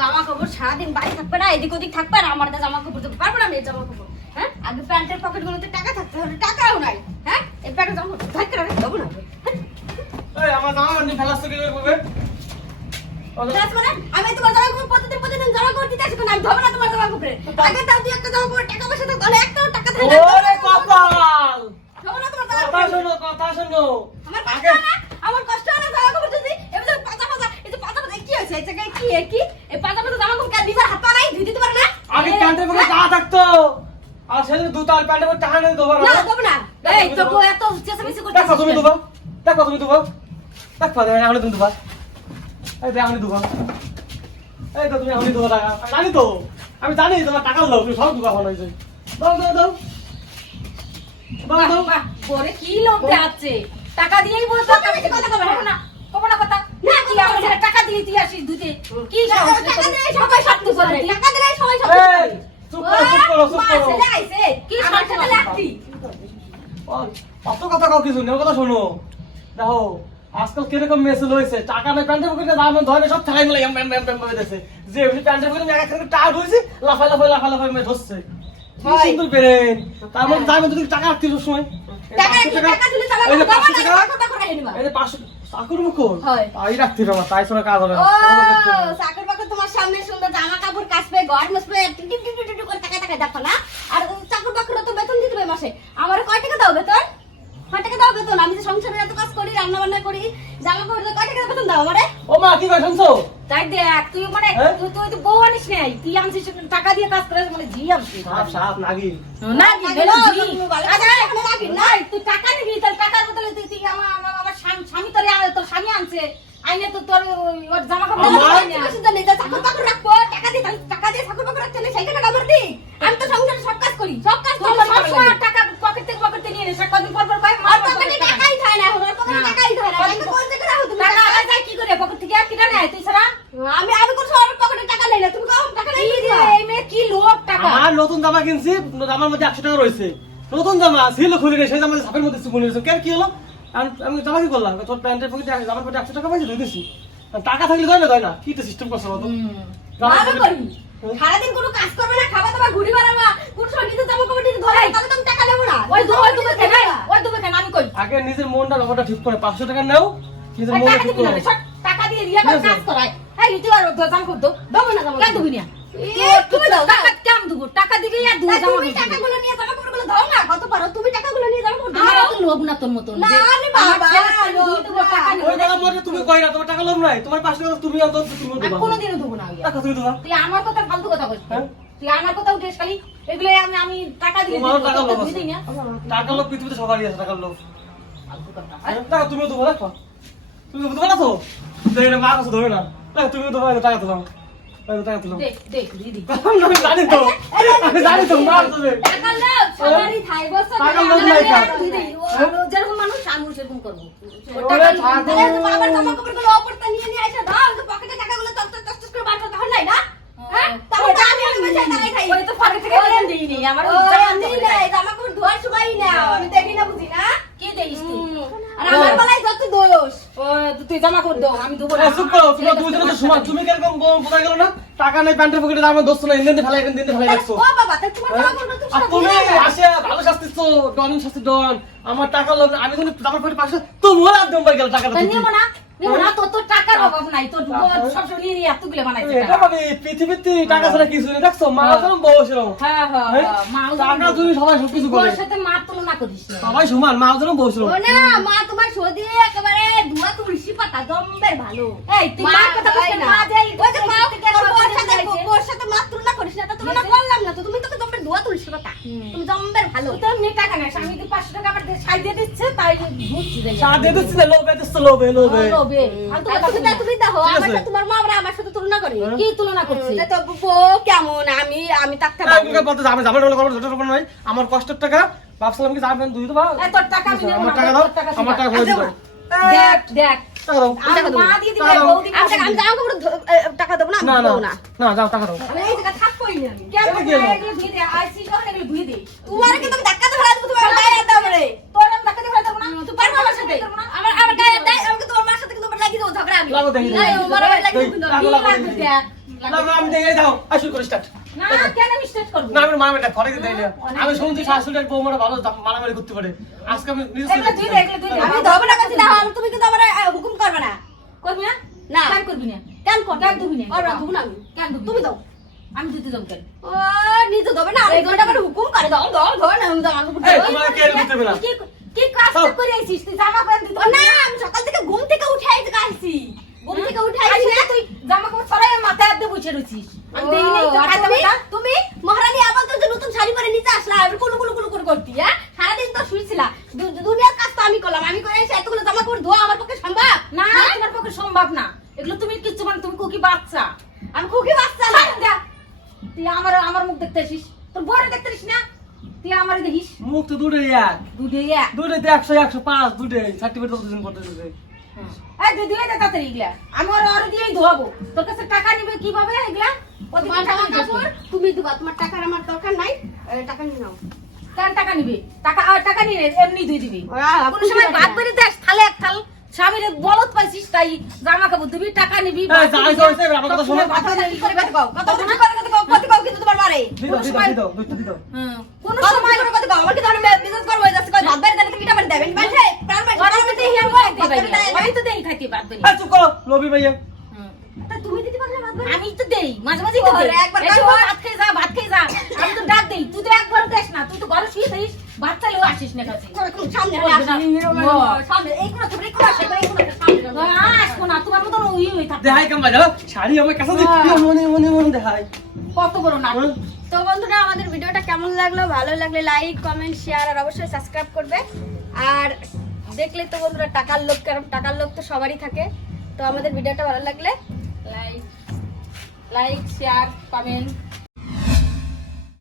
জামা কাপড় সারাদিন বাড়ি থাকবে না এদিক ওদিক থাকবে আর আমার তো জামা কাপড় দেবো পারব না মেয়ের জামা কাপড় হ্যাঁ? আগে প্যান্টের পকেট গুলোতে টাকা থাকতে হবে টাকাও নাই হ্যাঁ? এই প্যান্টের জামা কাপড় থাকতে হবে দেবো না হ্যাঁ? আমার জামা প্যান্ট ফেলাস তো কি করবে? মানে? আমি তোমার জামা কাপড় প্রতিদিন প্রতিদিন জামা কাপড় দিতে আসি আমি ধরবো না তোমার জামা কাপড়ে আগে তাও তুই একটা জামা কাপড় টাকা পয়সা তাহলে একটাও টাকা থাকে না ওরে কপাল! ধরবো না তোমার কথা শোনো কথা শোনো। আমার কষ্ট না আমার কষ্ট হয় না জামা কাপড় যদি এবার যদি পাতা পাতা এই যে পাতা পাতা কি এই জায়গায় কি কি? এই পাতা পাতা জামা কাপড় নিজের হাত নাই? ধুই দিতে পারে না? আগে প্যান্টের পরে টাকা থাকতো। আর সেদিন দুটো প্যান্টের পরে টাকা নেই দেবো না দেবো না। এই তো এত চেঁচামেচি করতে দেখো তুমি দেবো দেখো তুমি দেবো দেখো দেখ আমি তুমি দেবো এই দেখ আমি দেবো এই তো তুমি আমি দেবো টাকা। জানি তো আমি জানি তোমার টাকার লোক তুমি সব ভালো হয়েছে দাও দাও দাও দাও দাও পরে কি লোভ দেখাচ্ছে। টাকা দিয়েই বলতো কবে কথা না। তুই আমার ছেলে টাকা দিয়ে তুই আসিস ধুতে কি সাহস? টাকা দিলে সবাই সব কিছু করে টাকা দিলে সবাই সব এই চুপ করো চুপ করো চুপ করো। ছেলে আইছে। কি আমার লাগতি অত কথা কাউ কিছু নেই কথা শোনো। দেখো আজকাল কীরকম মেসেল হয়েছে টাকা নেই প্যান্টের পকেটে দাম ধরে সব ঠেলাই মিলে এম এম এম এম করে দিয়েছে যে এমনি প্যান্টের পকেটে এক এক টাকা ধরেছি লাফাই লাফাই লাফাই লাফাই মেয়ে ধরছে। সুন্দর বেরেন তার মধ্যে যাই মধ্যে টাকা রাখতে সময় টাকা টাকা দিলে এই যে টাকা এই যে চাকর হয়। তাই রাখতে হবে তাই সোনা কাজ হবে চাকর বাকর তোমার সামনে সুন্দর জামা কাপড় কাচবে ঘর মুছবে টিটি টিটি টিটি করে টাকা টাকা দেখো না? আর চাকর বাকর তো বেতন দিতে হবে মাসে। আমার কয় টাকা দাও বেতন? কয় টাকা দাও বেতন? আমি যে সংসারে এত কাজ করি রান্না বান্না করি জামা কাপড় কয় টাকা বেতন দাও আমারে? ও মা কি কয় শুনছো? তাই দেখ তুই মানে হ্যাঁ? তুই তুই তো বউ আনিস নাই। তুই আনছিস টাকা দিয়ে কাজ করে মানে জি আনছিস। সাপ সাপ বলো জি? নাই, তুই টাকা নিবি তার টাকার বদলে তুই তুই আমার আমার আমার স্বামী স্বামী তোর তোর স্বামী আনছে। আইনে তো তোর ওর জামা কাপড় আমার? শুধু নেই রাখব টাকা দিয়ে টাকা দিয়ে রাখতে সেই টাকা আমার দিই আমি তো সংসারে সব কাজ করি সব কাজ করি সব সময় টাকা পকেট থেকে পকেট থেকে নিয়ে কদিন পর পর কয়, মার আর পর পর পকেটে টাকা টাকাই থাকে না এখন আর পকেটে না। টাকাই থাকে না কদিন টাকা কোন থেকে রাখো তুমি টাকা টাকা? আলাদা যায় কি করে পকেট থেকে আর কিনা নেয় তুই ছাড়া আমি আমি কোন পকেটে টাকা নেই না। তুমি টাকা নেই এই মেয়ে কি লোভ টাকা? আমার নতুন জামা কিনছি জামার মধ্যে একশো টাকা রয়েছে। নতুন জামা ছিল খুলে নেই সেই জামা ছাপের মধ্যে কেন কি হলো? আমি আমি জামা কি করলাম? তোর প্যান্টের পকেটে জামার পকেটে একশো টাকা পাইছি ধুই দিছি। টাকা থাকলে দেয় না দেয় না। কি তো? সিস্টেম করছে পকেটে- করি। সারাদিন কোনো কাজ করবে না খাবা দাবা ঘুরি বেড়াবা কোন জামা কাপড় নিজে ধরে তাহলে তুমি টাকা নেব না। ওই দু ওই দুবে কেন? ওই দুবে কেন? আমি কই? আগে নিজের মনটা ব্যাপারটা ঠিক করে পাঁচশো টাকা নাও নিজের মনটা টাকা ঠিক করে। টাকা দিয়ে দিয়ে কাজ করায়। এই তুই আর জামা কাপড় দাও দেবো না জামা কেন দিবি না তুমি দাও দাও। টাকা কেমন দেবো টাকা দিবি আর তা তুমি টাকাগুলো নিয়ে জামা কাপড়গুলো ধরো না কত পারো? তুমি টাকাগুলো নিয়ে জামা কাপড় আমার ধরো লোভ না তোর মতন না, আরে বাবা, আমার ছেলে আমি লোভ দুই দেবো, না। টাকা নিবো ওই টাকা মধ্যে তুমি কই না তোমার টাকা লোভ নাই তোমার টাকা তুমি অন্তত তুমি দেবো কোনোদিনও দেবো না আমি টাকা তুমি দেবা তুই আমার কথা ফালতু কথা হ্যাঁ? তুই আমার কথা খালি এগুলো আমি আমি টাকা দিয়ে তোমারও দিই, টাকা লোভ আছে। টাকা লোভ পৃথিবীতে সবারই আছে টাকার লোভ। ফালতু কথা। টাকা তুমিও দেবো দেখো। তুমি দেবো না তো? না মা কাছে ধরে না। টাকা তুমিও দেবো টাকা দিলাম টাকা দিলাম দে দে দিয়ে দিই আমি জানি তো। আমি জানি তো মার দেবে টাকা নাও সবারই থাই বসো টাকার লোভ নাই দিই। ও- ও যেরকম মানুষ আমি সেরকম করব। টাকা নিবি। থাক। তাহলে তুমি আবার জামা কাপড়গুলো অপরটা নিয়ে নিয়ে এসে দাও তো পকেটে টক টক টক টক করে বার করতে হয় না? হ্যাঁ? তাহলে তো আমি আমি বসে দাঁড়াই খাই ওই তো পকেট থেকে নিয়ে দিইনি, আমার ও, জামা আমি কাপড় নাই, জামা কাপড় ধোয়ার সময় না আমি দেখি না বুঝি না কি দেইস তুই? আর আমার বেলায় যত দোষ ও, তুই জামা কাপড় দাও, আমি দেবো চুপ করো তোমরা দুজনে তো সমান তুমি কীরকম বোঝা গেল না? টাকা নেই প্যান্টের পকেটে আমার দোস্ত নাই ইন্দিন ফেলাই ইন্দিন ফেলাই রাখছো ও বাবা তা তোমার জামা কাপড় তুমি আসে ভালো শাস্তিছ ডন শাস্তি ডন। আমার টাকা লোভ আমি যদি আমার পকেটে পাঁচশো তোমার আর দম গেল টাকাটা তা দিতে। না, নিবো না, তোর টাকার অভাব নাই, তোর বউ সবসময় নিয়ে নিয়ে এতগুলো বানাইছে এটা টাকা। পৃথিবীতে টাকা ছাড়া কিছু নেই দেখছ? মা যেরকম বউ সেরকম। হ্যাঁ, হ্যাঁ, হ্যাঁ? হ্যাঁ, টাকা তুমি সবাই সবকিছু করে। বউয়ের সাথে মার তুলনা করিস না। সবাই সমান মা বউ না মা তোমার সদি একেবারে ভালো এই, তুই মা কথা বলছিস, না। মা যে এই ওই যে মা থেকে আমার সাথে যাইছে। সাথে মা তুলনা করিস না তা তুলনা করলাম না তো তুমি তোকে জম্বের ধোয়া তুলসী পাতা তুমি জম্বের ভালো তো এমনি টাকা নেস, আমি তো 500 টাকা আমার সাই দিয়ে দিচ্ছে, তাই বুঝছি যে সার দিয়ে দিচ্ছি লোভে দিচ্ছে লোভে লোভে লোভে। আর তুমি বলিস তুমি দেখো ঠিক আছে। তোমার মা আবার আমার সাথে তুলনা করে হ্যাঁ। কি তুলনা করছিস? তো বউ কেমন আমি আমি করব নাই আমার কষ্টের টাকা ভাবছিলাম কি দুই দেবা এই, তোর টাকা আমি আমার টাকা দাও আমার টাকা। করে দেখ, দেখ। টাকা দিবে, না? যাও টাকা দাও। তোমার কিন্তু তোমার গায়ে হাত রে? তোর আমি টাকা দিয়ে না? তুই পারব আমার সাথে। আমার আমার গায়ে হাত দেয় আমাকে তোমার সাথে কিন্তু লাগিয়ে দেবো? ঝগড়া আমি। লাগো দেখি। এই, ও মারামারি দেবো লাগো, লাগো, লাগবে দেখি। দেখ। না না, আমি দেখে যাও। আসু করে স্টার্ট না কেন মিস্টেক করব? না আমি মামাটা ঘরে দেই না। আমি শুনছি শাশুড়ির বৌমারা ভালো মারামারি করতে পারে। আজকে আমি নিজে এগুলো দুই দে, এগুলো দুই দে। আমি ধরবো না কাছে না। তুমি কিন্তু আমার হুকুম করবে না। করবি না? না। কেন করবি না? কেন কর কেন দিবি না? করবে না। না আমি। কেন তুমি দাও। আমি দিতে যাব কেন? ও নিজে দেবে না। আরেক ঘণ্টা করে হুকুম করে। দাও দাও ধর না আমি জামা কাপড় তোমার কে দিতে না কি কি কাজ করে আইছিস? তুই জামা দিতে না আমি সকাল থেকে ঘুম থেকে উঠে আইতে আসছি ঘুম থেকে উঠে না? না তুই জামা কাপড় ছড়াই মাথায় হাত বসে রয়েছিস আমি দেই নাই তো ও, তুমি- মহারানী আবার তো নতুন শাড়ি পরে নিচে আসলা আমি কুলু কুলু কুলু করে করতি হ্যাঁ? সারাদিন তো শুইছিলা। দু- দু- দুনিয়ার কাজ তো আমি করলাম। আমি করে এসে এতগুলো জামা কাপড় ধোয়া আমার পক্ষে সম্ভব? না হ্যাঁ? তোমার পক্ষে সম্ভব না। এগুলো তুমি কিচ্ছু মানে তুমি কুকি বাচ্চা। আমি খুবই বাচ্চা না। তুই আমার আমার মুখ দেখতে আসিস। তোর বড় দেখতে আসিস না? তুই আমার দেখিস। মুখ তো দুটোই এক। এক। দুটোই তো একশো একশো পাঁচ দুটোই সার্টিফিকেট তো দুদিন এই দুধে দে তাড়াতাড়ি এগুলা। আমি ওর ওর দিয়েই ধোয়াবো। তোর কাছে টাকা নিবে কীভাবে এগুলা? তোমার টাকা কাপড়? তুমি দিবা তোমার টাকার আমার দরকার নাই। টাকা নিয়ে নাও। কেন টাকা নিবে? টাকা আর টাকা নিয়ে এমনি দুই দিবি। কোনো সময় ভাত বেরিয়ে দেখ থালে এক থাল। স্বামীর বলত পাইছিস তাই জামা কাপড় দিবি টাকা নিবি এই, যা। হয়েছে হয়েছে, এবার আমার কথা শোনো। কত কথা কি করে কথা কও? কত কথা কি করে কথা কও কত কও কিন্তু তোমার মারে দিত দিত দিত দুটো দিত হুম, কোনো সময় সময় করে কথা কও আমার কি ধরনের বিজনেস করব যাচ্ছে কই ভাত বাইরে দিলে কিটা বাড়ি দেবেন বাইরে প্রাণ বাইরে ওরা তো দেই আমি খাইতে পারি না। ওরাই তো দেই খাইতে ভাত বেরিয়ে এই চুপ করো ভাইয়া তুমি দিতে পারলে ভাত আমি তো দেই মাঝে মাঝে তো দেই একবার এই যে, কর। ও ভাত খেয়ে যা ভাত খেয়ে যা আমি তো ডাক দেই তুই তো একবার দেস না তুই তো ঘরে শুয়ে থাকিস ভাত চাইলেও আসিস না কাছে সামনে ওই আসা ও। সামনে এই কোনা থেকে কোনা থেকে এই কোনা সামনে আসব না তোমার মতন ওই ওই থাকবে দেখাই কেমন বাজা শাড়ি আমার কাছে দেখি হ্যাঁ। মনে মনে মনে দেখাই কত বড় না হ্যাঁ? তো বন্ধুরা আমাদের ভিডিওটা কেমন লাগল ভালো লাগলে লাইক কমেন্ট শেয়ার আর অবশ্যই সাবস্ক্রাইব করবে আর দেখলে তো বন্ধুরা, টাকার লোক কারণ টাকার লোক তো সবারই থাকে। তো আমাদের ভিডিওটা ভালো লাগলে লাইক লাইক শেয়ার কমেন্ট